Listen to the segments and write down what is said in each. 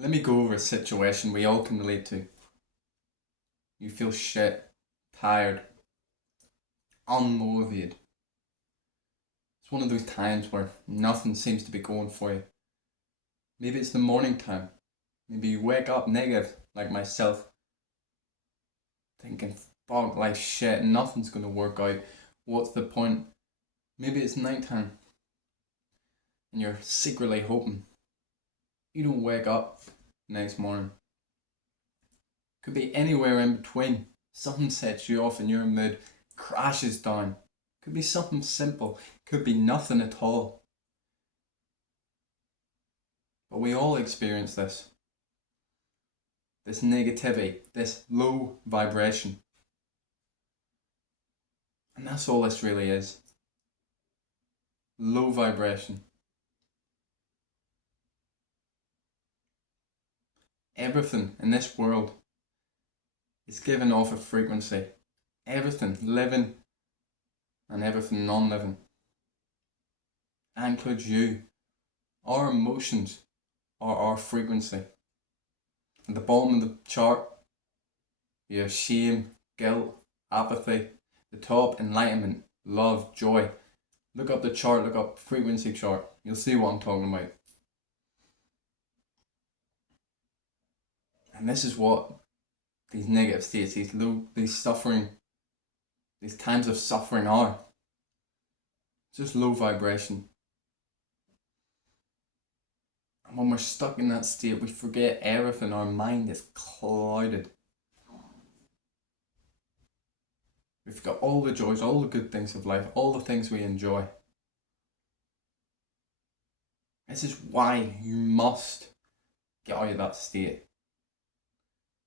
Let me go over a situation we all can relate to. You feel shit, tired, unmotivated. It's one of those times where nothing seems to be going for you. Maybe it's the morning time. Maybe you wake up negative, like myself, thinking, fuck, life's shit, nothing's gonna work out. What's the point? Maybe it's nighttime and you're secretly hoping you don't wake up next morning. Could be anywhere in between. Something sets you off and your mood crashes down. Could be something simple. Could be nothing at all. But we all experience this. This negativity, this low vibration. And that's all this really is. Low vibration. Everything in this world is given off a frequency. Everything living and everything non-living. That includes you. Our emotions are our frequency. At the bottom of the chart, you have shame, guilt, apathy. The top, enlightenment, love, joy. Look up the chart, look up frequency chart. You'll see what I'm talking about. And this is what these negative states, these suffering, these times of suffering are. It's just low vibration. And when we're stuck in that state, we forget everything. Our mind is clouded. We've got all the joys, all the good things of life, all the things we enjoy. This is why you must get out of that state.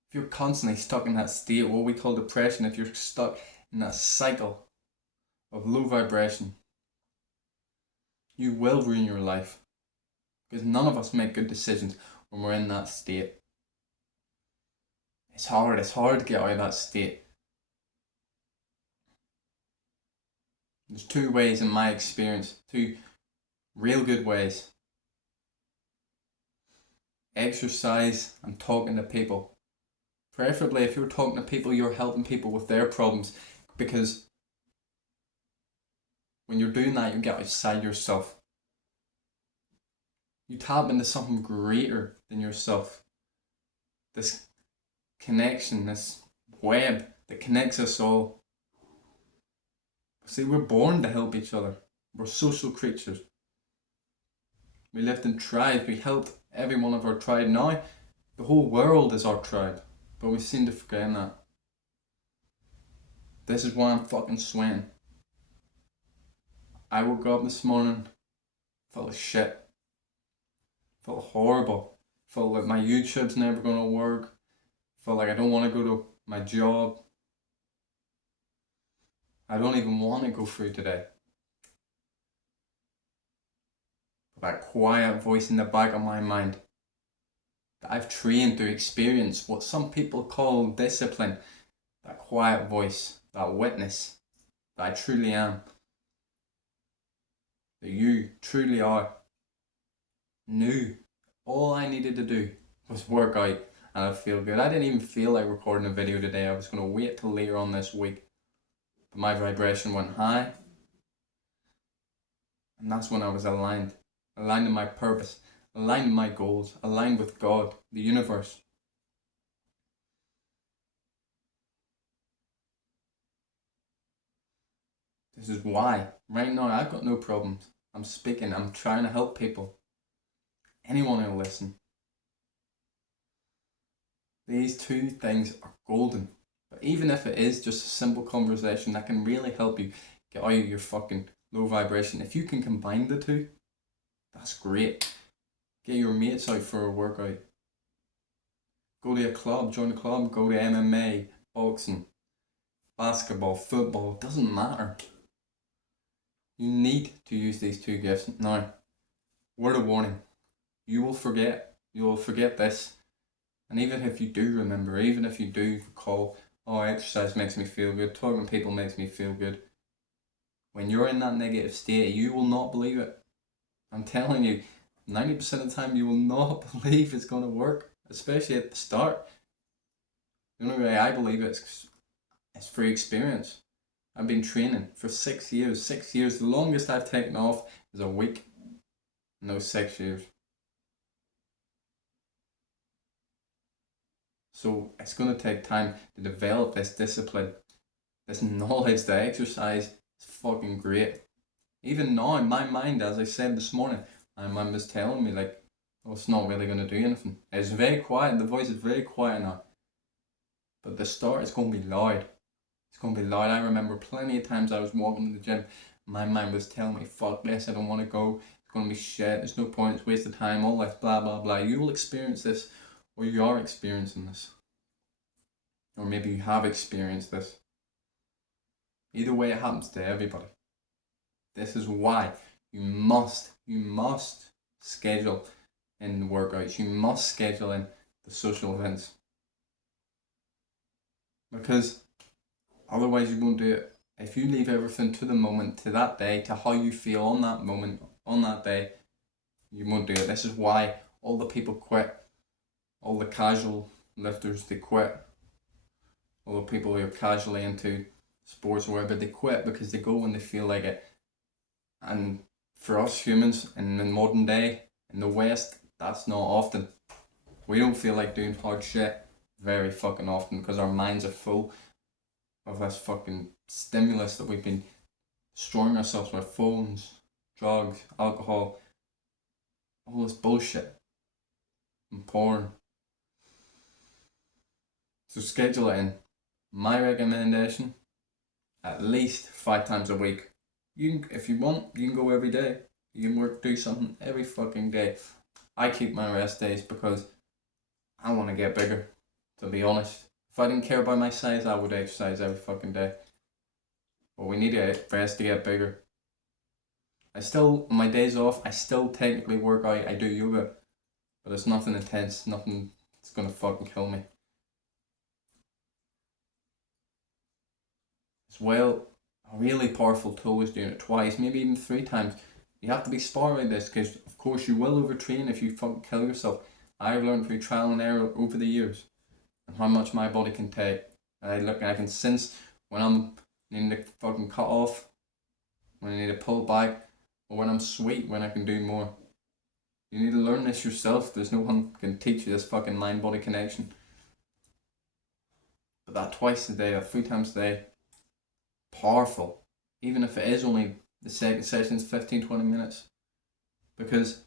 If you're constantly stuck in that state, what we call depression, if you're stuck in that cycle of low vibration, you will ruin your life. Because none of us make good decisions when we're in that state. It's hard to get out of that state. There's two ways in my experience, two real good ways. Exercise and talking to people. Preferably if you're talking to people, you're helping people with their problems, because when you're doing that, you get outside yourself. You tap into something greater than yourself. This connection, this web that connects us all. See, we're born to help each other. We're social creatures. We lived in tribes. We helped every one of our tribe. Now, the whole world is our tribe. But we seem to forget that. This is why I'm fucking sweating. I woke up this morning, felt like shit. Felt horrible. Felt like my YouTube's never gonna work. Felt like I don't want to go to my job. I don't even want to go through today. But that quiet voice in the back of my mind that I've trained to experience what some people call discipline. That quiet voice, that witness that I truly am. That you truly are. Knew all I needed to do was work out and I'd feel good. I didn't even feel like recording a video today. I was going to wait till later on this week. But my vibration went high. And that's when I was aligned. Aligned to my purpose. Aligned to my goals. Aligned with God, the universe. This is why. Right now, I've got no problems. I'm speaking. I'm trying to help people. Anyone who'll listen. These two things are golden. But even if it is just a simple conversation that can really help you get out of your fucking low vibration, if you can combine the two, that's great. Get your mates out for a workout. Go to a club, join a club, go to MMA, boxing, basketball, football, it doesn't matter. You need to use these two gifts. Now, word of warning, you will forget. You will forget this. And even if you do remember, even if you do recall, oh, exercise makes me feel good, talking to people makes me feel good. When you're in that negative state, you will not believe it. I'm telling you, 90% of the time you will not believe it's going to work, especially at the start. The only way I believe it's through experience. I've been training for 6 years. 6 years, the longest I've taken off is a week in those 6 years. So it's going to take time to develop this discipline, this knowledge. The exercise is fucking great. Even now, in my mind, as I said this morning, my mum was telling me, like, oh, it's not really going to do anything. It's very quiet. The voice is very quiet now. But the start is going to be loud. It's going to be loud. I remember plenty of times I was walking to the gym. My mind was telling me, fuck this, I don't want to go. It's going to be shit. There's no point. It's a waste of time. All this, blah, blah, blah. You will experience this, or you are experiencing this. Or maybe you have experienced this. Either way, it happens to everybody. This is why you must schedule in the workouts. You must schedule in the social events. Because otherwise you won't do it. If you leave everything to the moment, to that day, to how you feel on that moment, on that day, you won't do it. This is why all the people quit. All the casual lifters, they quit. All the people who are casually into sports or whatever, they quit because they go when they feel like it. And for us humans in the modern day, in the West, that's not often. We don't feel like doing hard shit very fucking often because our minds are full of this fucking stimulus that we've been destroying ourselves with: phones, drugs, alcohol, all this bullshit, and porn. So schedule it in. My recommendation, at least 5 times a week. You can, if you want, you can go every day. You can do something every fucking day. I keep my rest days because I want to get bigger, to be honest. If I didn't care about my size, I would exercise every fucking day. But we need to rest to get bigger. I still, on my days off, I still technically work out. I do yoga, but it's nothing intense, nothing that's gonna fucking kill me. As well, a really powerful tool is doing it twice, maybe even 3 times. You have to be smart with this because, of course, you will overtrain if you fucking kill yourself. I've learned through trial and error over the years and how much my body can take. I can sense when I'm needing to fucking cut off, when I need to pull back, or when I'm sweet, when I can do more. You need to learn this yourself. There's no one can teach you this fucking mind-body connection. But that twice a day or 3 times a day, powerful. Even if it is only the second session's 15-20 minutes. Because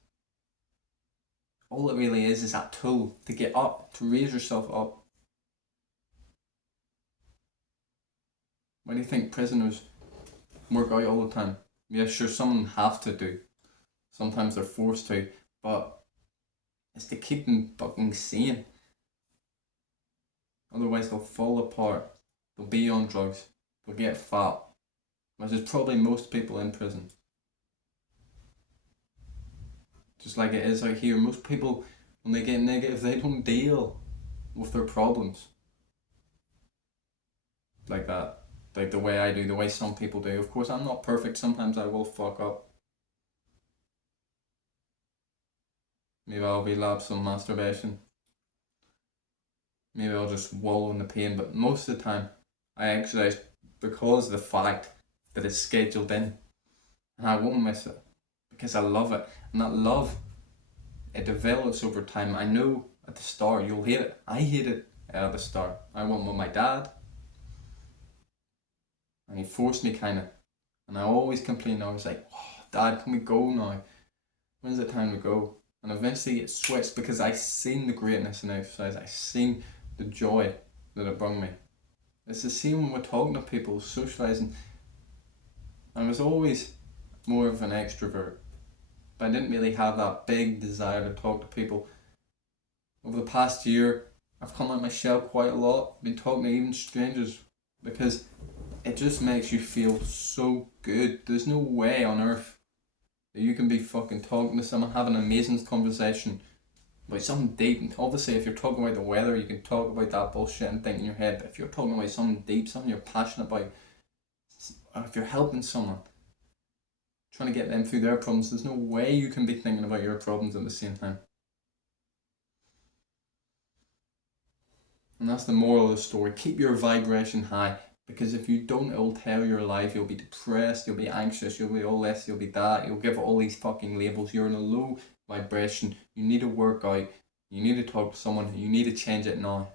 all it really is that tool to get up, to raise yourself up. Why do you think prisoners work out all the time? Yeah, sure, some have to do. Sometimes they're forced to, but it's to keep them fucking sane. Otherwise they'll fall apart. They'll be on drugs. They'll get fat. Which is probably most people in prison. Just like it is out here. Most people, when they get negative, they don't deal with their problems like that. Like the way I do, the way some people do. Of course, I'm not perfect. Sometimes I will fuck up. Maybe I'll relapse on masturbation. Maybe I'll just wallow in the pain. But most of the time, I exercise because of the fact that it's scheduled in. And I won't miss it. Because I love it. And that love, it develops over time. I know at the start you'll hate it. I hate it at the start. I went with my dad. And he forced me kind of. And I always complained. I was like, oh, Dad, can we go now? When's it time to go? And eventually it switched because I seen the greatness in exercise. I seen the joy that it brought me. It's the same when we're talking to people, socializing. I was always more of an extrovert. But I didn't really have that big desire to talk to people. Over the past year, I've come out my shell quite a lot. Been talking to even strangers because it just makes you feel so good. There's no way on earth that you can be fucking talking to someone, having an amazing conversation about something deep. And obviously, if you're talking about the weather, you can talk about that bullshit and think in your head. But if you're talking about something deep, something you're passionate about, or if you're helping someone, trying to get them through their problems. There's no way you can be thinking about your problems at the same time. And that's the moral of the story. Keep your vibration high, because if you don't, it'll tear your life. You'll be depressed, you'll be anxious, you'll be all this, you'll be that. You'll give all these fucking labels. You're in a low vibration. You need to work out. You need to talk to someone. You need to change it now.